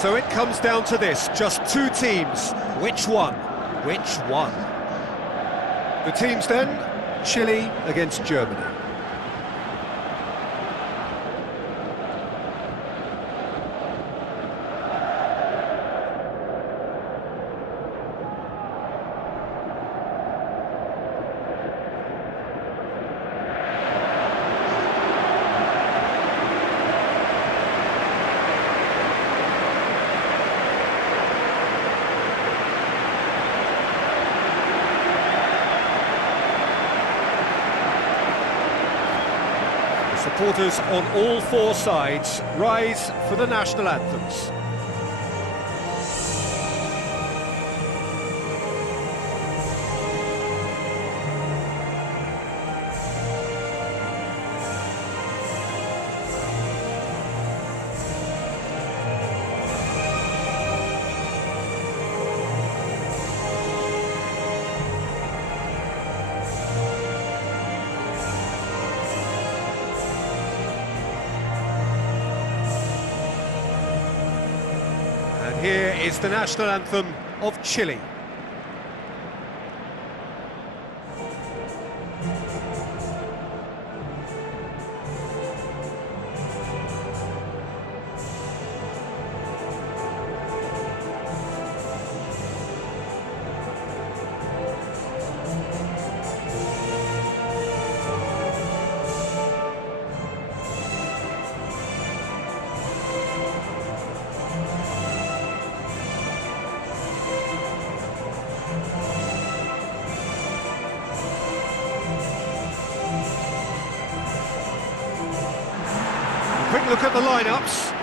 So it comes down to this, just two teams. Which one? Which one? The teams then, Chile against Germany. Supporters on all four sides rise for the national anthems. And here is the national anthem of Chile. Quick look at the lineups.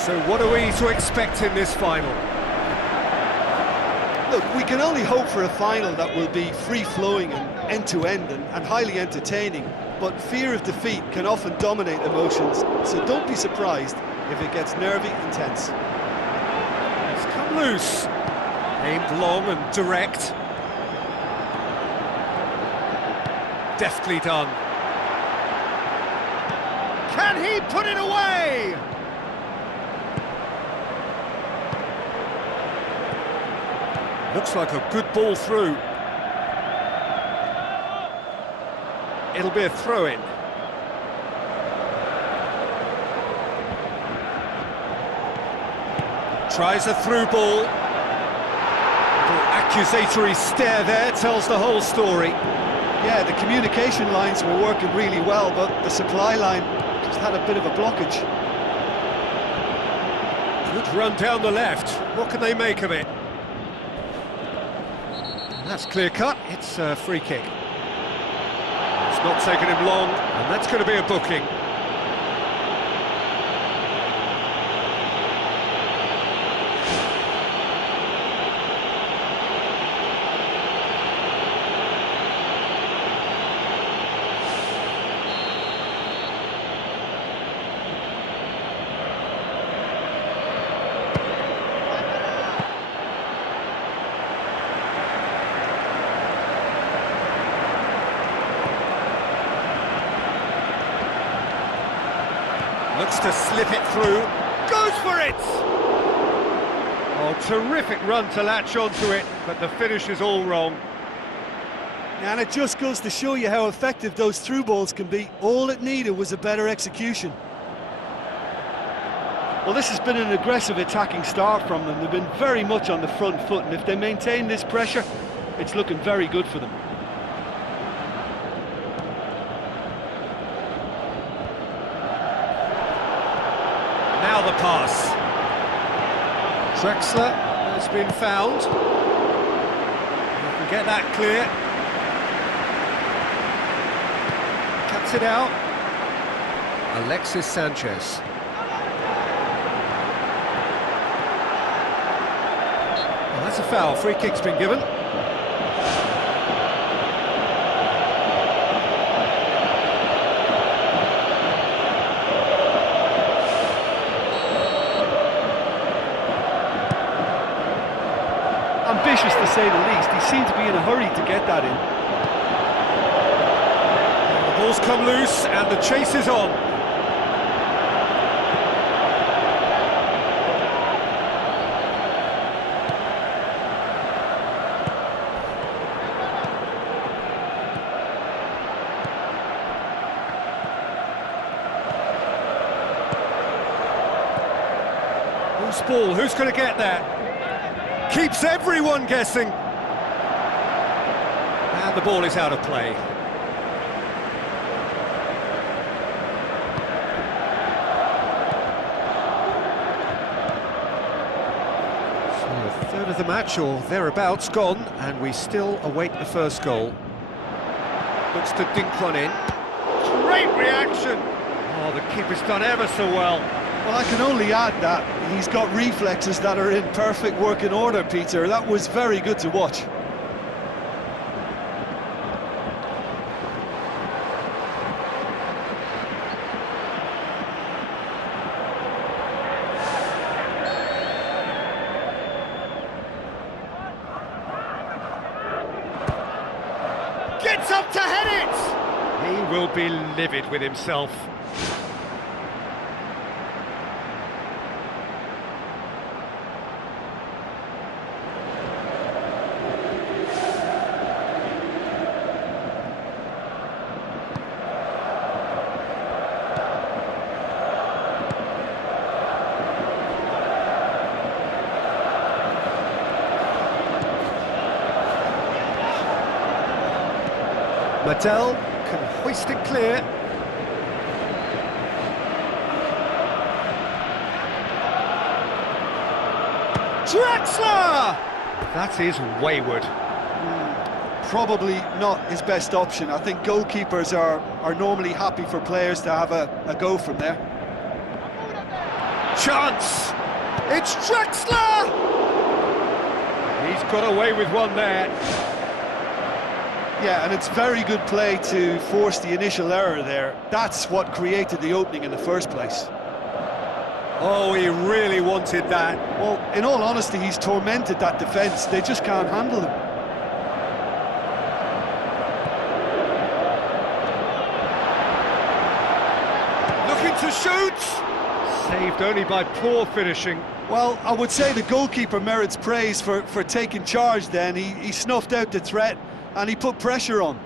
So what are we to expect in this final? Look, we can only hope for a final that will be free-flowing and end-to-end and highly entertaining, but fear of defeat can often dominate emotions, so don't be surprised if it gets nervy and tense. It's come loose, aimed long and direct. Deftly done. Can he put it away? Looks like a good ball through. It'll be a throw-in. Tries a through ball. Little accusatory stare there tells the whole story. Yeah, the communication lines were working really well, but the supply line just had a bit of a blockage. Good run down the left. What can they make of it? That's clear-cut, it's a free kick. It's not taken him long, and that's going to be a booking. Looks to slip it through, goes for it! Oh, terrific run to latch onto it, but the finish is all wrong. And it just goes to show you how effective those through balls can be. All it needed was a better execution. Well, this has been an aggressive attacking start from them. They've been very much on the front foot, and if they maintain this pressure, it's looking very good for them. Now the pass. Drexler has been found. You can get that clear. gets it out. Alexis Sanchez. Well, that's a foul. Free kick's been given. Ambitious to say the least. He seemed to be in a hurry to get that in. The ball's come loose and the chase is on. Whose ball? Who's going to get that? Keeps everyone guessing. And the ball is out of play. So a third of the match or thereabouts gone, and we still await the first goal. Looks to dink one in. Great reaction! Oh, the keeper's done ever so well. Well, I can only add that he's got reflexes that are in perfect working order, Peter. That was very good to watch. Gets up to head it! He will be livid with himself. Mattel can hoist it clear. Draxler! That is wayward. Probably not his best option. I think goalkeepers are normally happy for players to have a go from there. Chance! It's Draxler! He's got away with one there. Yeah, and it's very good play to force the initial error there. That's what created the opening in the first place. Oh, he really wanted that. Well, in all honesty, he's tormented that defence. They just can't handle him. Looking to shoot! Saved only by poor finishing. Well, I would say the goalkeeper merits praise for taking charge then. He snuffed out the threat and he put pressure on.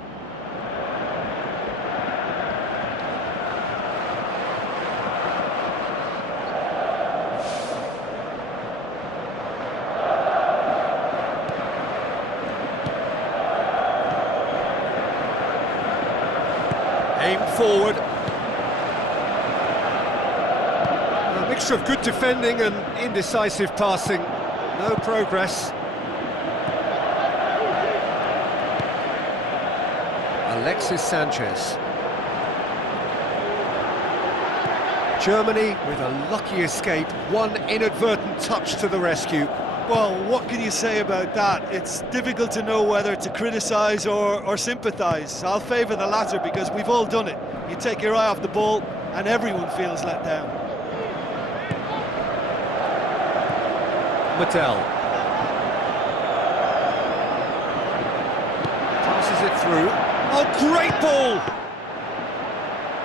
Aim forward. A mixture of good defending and indecisive passing. No progress. Alexis Sanchez. Germany with a lucky escape, one inadvertent touch to the rescue. Well, what can you say about that? It's difficult to know whether to criticise or sympathise. I'll favour the latter because we've all done it. You take your eye off the ball and everyone feels let down. Mattel. Passes it through. Oh, great ball!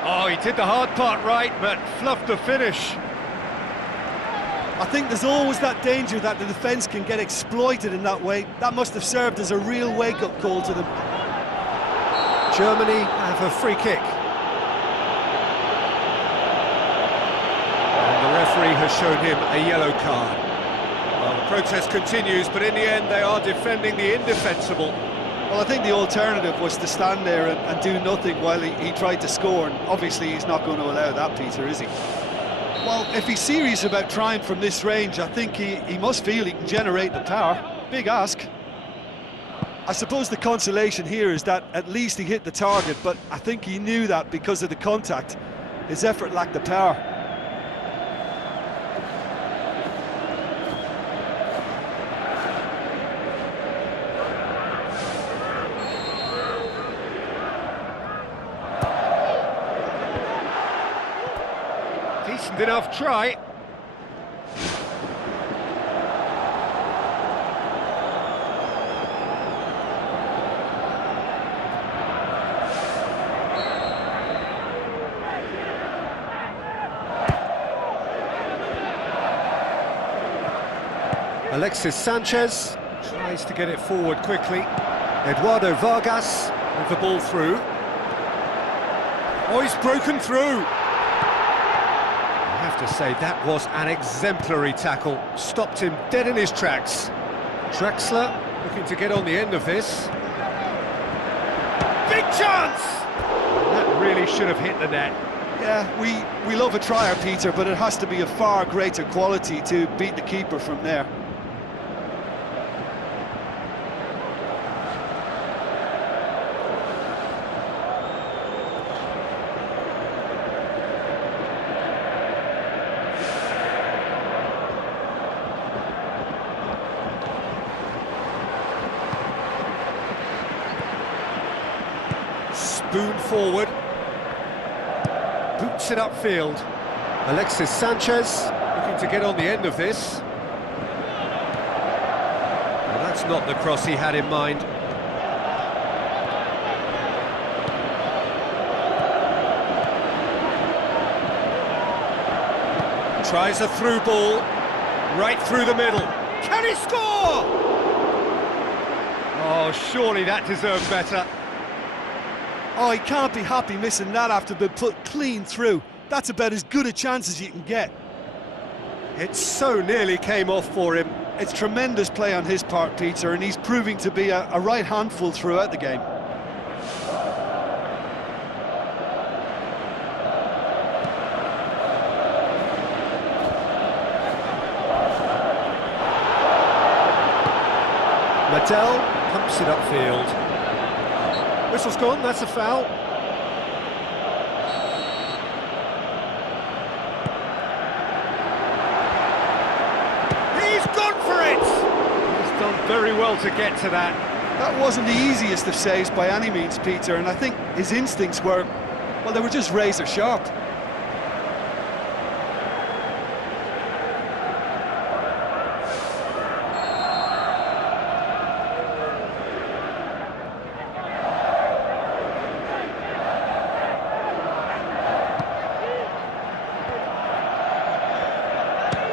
Oh, he did the hard part right, but fluffed the finish. I think there's always that danger that the defence can get exploited in that way. That must have served as a real wake-up call to them. Germany have a free kick. And the referee has shown him a yellow card. Well, the protest continues, but in the end they are defending the indefensible. Well, I think the alternative was to stand there and do nothing while he tried to score, and obviously he's not going to allow that, Peter, is he? Well, if he's serious about trying from this range, I think he must feel he can generate the power. Big ask. I suppose the consolation here is that at least he hit the target, but I think he knew that because of the contact. His effort lacked the power. Decent enough try. Alexis Sanchez tries to get it forward quickly. Eduardo Vargas with the ball through. Oh, he's broken through. I have to say, that was an exemplary tackle. Stopped him dead in his tracks. Drexler looking to get on the end of this. Big chance! That really should have hit the net. Yeah, we love a trier, Peter, but it has to be a far greater quality to beat the keeper from there. Spoon forward. Boots it upfield. Alexis Sanchez looking to get on the end of this. Well, that's not the cross he had in mind. Tries a through ball, right through the middle. Can he score? Oh, surely that deserved better. Oh, he can't be happy missing that after being put clean through. That's about as good a chance as you can get. It so nearly came off for him. It's tremendous play on his part, Peter, and he's proving to be a right handful throughout the game. Madel pumps it upfield. Whistle's gone, that's a foul. He's gone for it! He's done very well to get to that. That wasn't the easiest of saves by any means, Peter, and I think his instincts were, well, they were just razor sharp.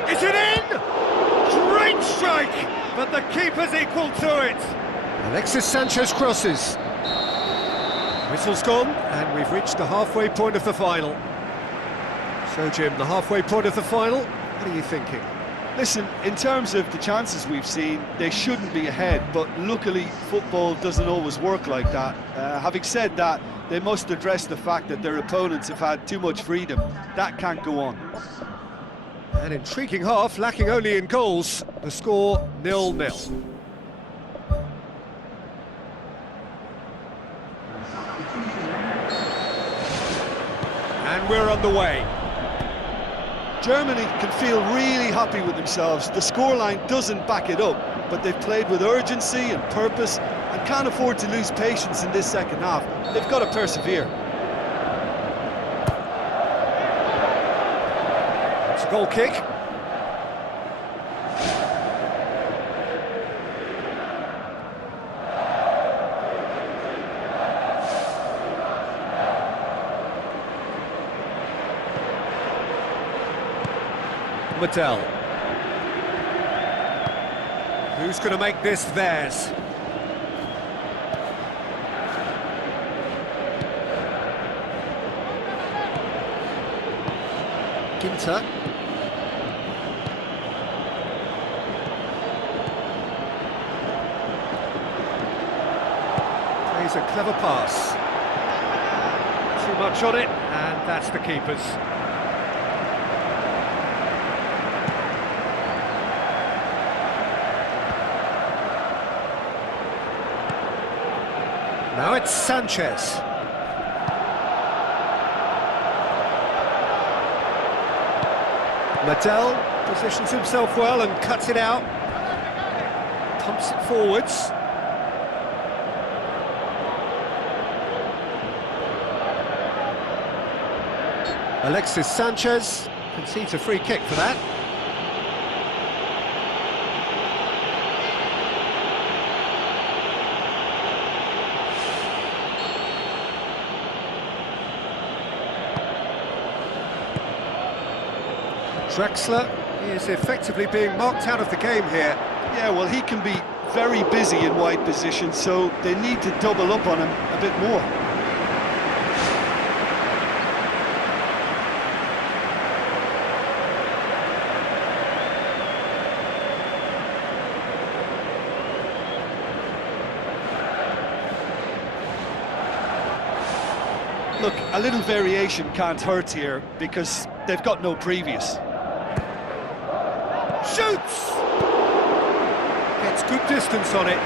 Is it in? Great strike, but the keeper's equal to it. Alexis Sanchez crosses. Whistle's gone, and we've reached the halfway point of the final. So, Jim, the halfway point of the final, what are you thinking? Listen, in terms of the chances we've seen, they shouldn't be ahead, but luckily football doesn't always work like that. Having said that, they must address the fact that their opponents have had too much freedom. That can't go on. An intriguing half, lacking only in goals. The score 0-0. And we're underway. Germany can feel really happy with themselves. The scoreline doesn't back it up, but they've played with urgency and purpose and can't afford to lose patience in this second half. They've got to persevere. It's a goal kick. Mattel. Who's going to make this theirs? Ginter. Plays a clever pass. Too much on it, and that's the keeper's. Now it's Sanchez. Mattel positions himself well and cuts it out. Pumps it forwards. Alexis Sanchez concedes a free kick for that. Drexler is effectively being marked out of the game here. Yeah, well, he can be very busy in wide position, so they need to double up on him a bit more. Look, a little variation can't hurt here because they've got no previous. Shoots! Gets good distance on it.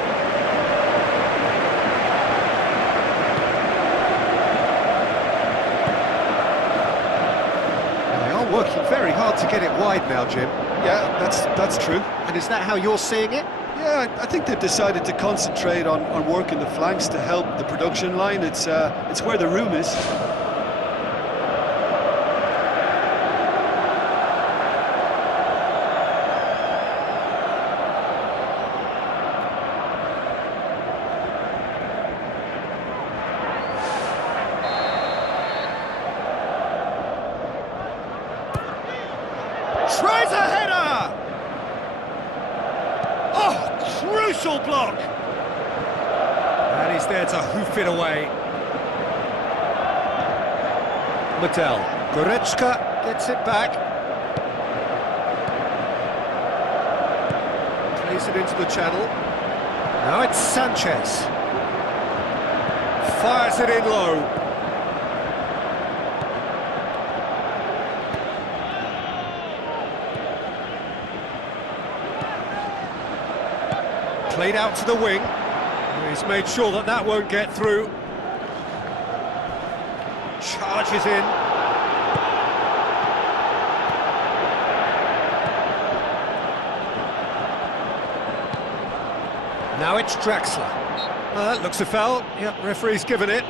They are working very hard to get it wide now, Jim. Yeah, that's true. And is that how you're seeing it? Yeah, I think they've decided to concentrate on working the flanks to help the production line. It's where the room is. Tries a header! Oh, crucial block! And he's there to hoof it away. Mattel. Goretzka gets it back. Plays it into the channel. Now it's Sanchez. Fires it in low. Played out to the wing. He's made sure that that won't get through. Charges in. Now it's Drexler. Well, that looks a foul. Yep, referee's given it.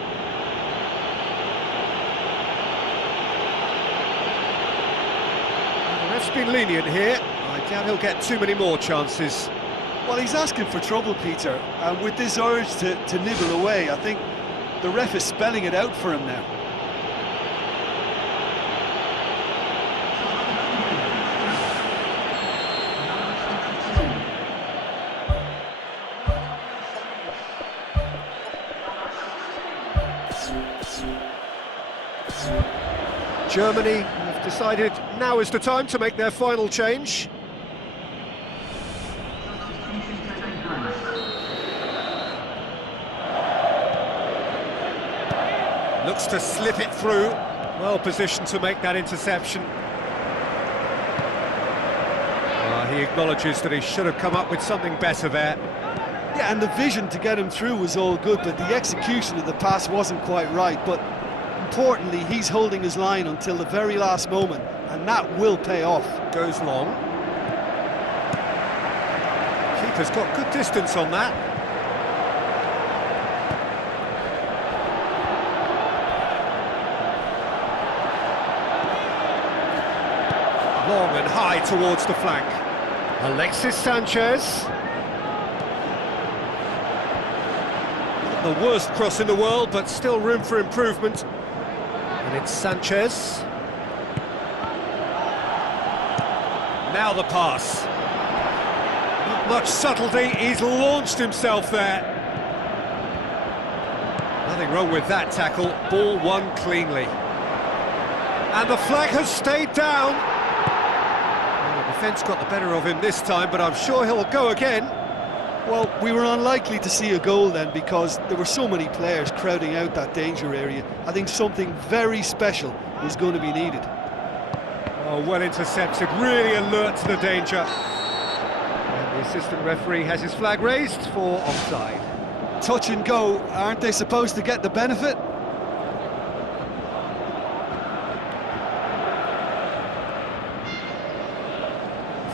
The ref's been lenient here. I doubt he'll get too many more chances. Well, he's asking for trouble, Peter, and with this urge to nibble away, I think the ref is spelling it out for him now. Germany have decided now is the time to make their final change. Looks to slip it through. Well positioned to make that interception. He acknowledges that he should have come up with something better there. Yeah, and the vision to get him through was all good, but the execution of the pass wasn't quite right. But importantly, he's holding his line until the very last moment, and that will pay off. Goes long. Keeper's got good distance on that. Long and high towards the flank. Alexis Sanchez. Not the worst cross in the world, but still room for improvement. And it's Sanchez. Now the pass. Not much subtlety, he's launched himself there. Nothing wrong with that tackle, ball won cleanly. And the flag has stayed down. Well, the defence got the better of him this time, but I'm sure he'll go again. Well, we were unlikely to see a goal then because there were so many players crowding out that danger area. I think something very special was going to be needed. Oh, well intercepted, really alert to the danger. And the assistant referee has his flag raised for offside. touch and go. Aren't they supposed to get the benefit?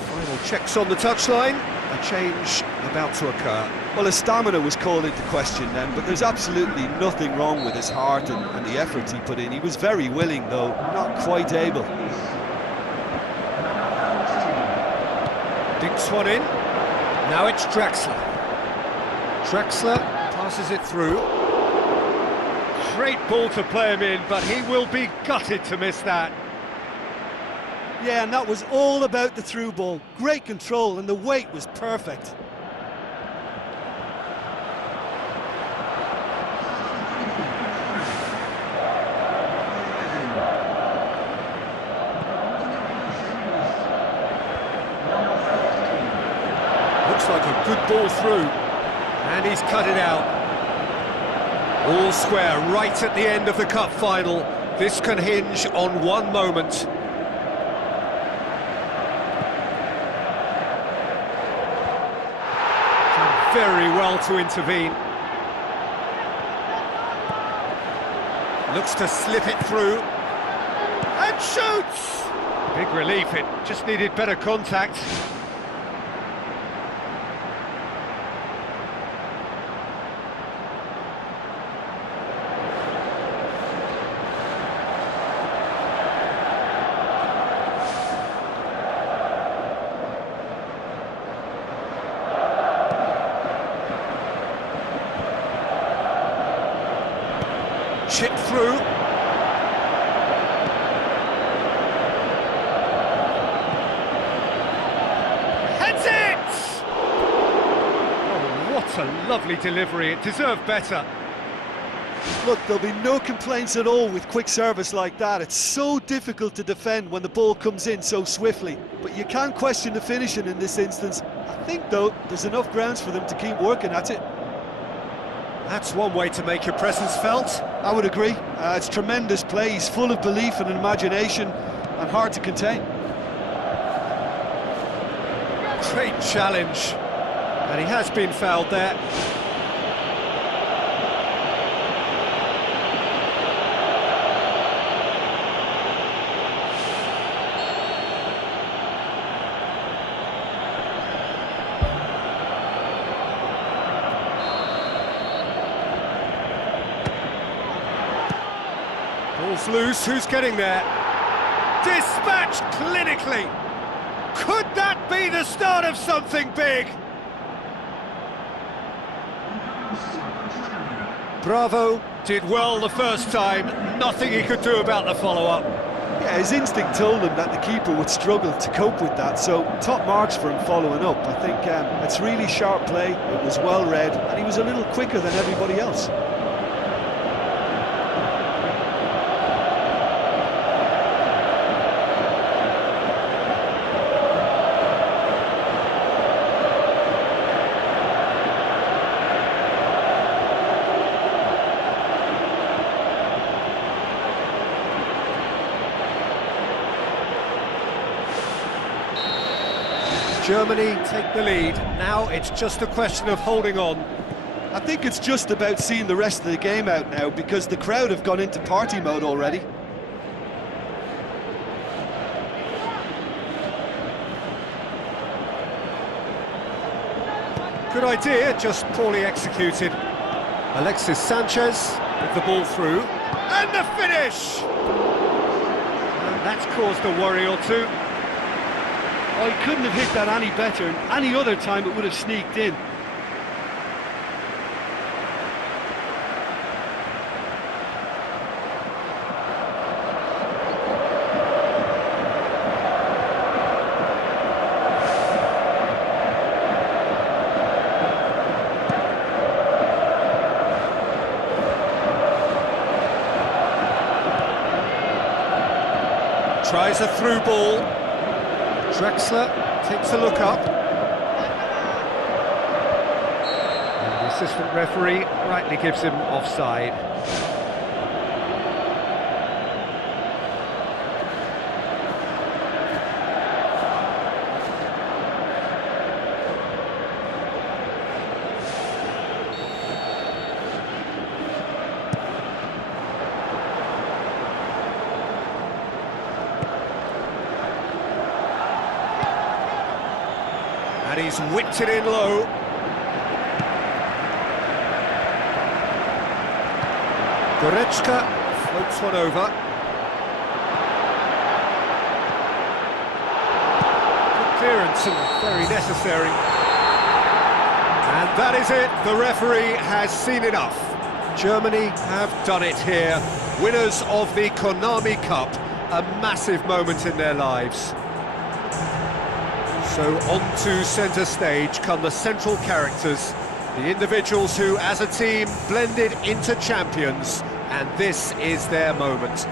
Final checks on the touchline. A change about to occur. Well, his stamina was called into question then, but there's absolutely nothing wrong with his heart and the efforts he put in. He was very willing, though, not quite able. Dinks one in. Now it's Draxler. Draxler passes it through. Great ball to play him in, but he will be gutted to miss that. Yeah, and that was all about the through ball. Great control, and the weight was perfect. Looks like a good ball through, and he's cut it out. All square, right at the end of the cup final. This can hinge on one moment. Very well to intervene. Looks to slip it through. And shoots! Big relief, it just needed better contact. Chip through. Heads it! Oh, what a lovely delivery. It deserved better. Look, there'll be no complaints at all with quick service like that. It's so difficult to defend when the ball comes in so swiftly. But you can't question the finishing in this instance. I think, though, there's enough grounds for them to keep working at it. That's one way to make your presence felt. I would agree. It's tremendous play. He's full of belief and imagination and hard to contain. Great challenge. And he has been fouled there. Ball's loose, who's getting there? Dispatched clinically! Could that be the start of something big? Bravo did well the first time, nothing he could do about the follow-up. Yeah, his instinct told him that the keeper would struggle to cope with that, so top marks for him following up. I think it's really sharp play, it was well read, and he was a little quicker than everybody else. Germany take the lead. Now it's just a question of holding on. I think it's just about seeing the rest of the game out now because the crowd have gone into party mode already. Good idea, just poorly executed. Alexis Sanchez with the ball through. And the finish! And that's caused a worry or two. Oh, he couldn't have hit that any better, and any other time it would have sneaked in. Tries a through ball. Draxler takes a look up. And the assistant referee rightly gives him offside. And he's whipped it in low. Goretzka floats one over. Good clearance and very necessary. And that is it, the referee has seen enough. Germany have done it here. Winners of the Konami Cup, a massive moment in their lives. So on to centre stage come the central characters, the individuals who, as a team, blended into champions, and this is their moment.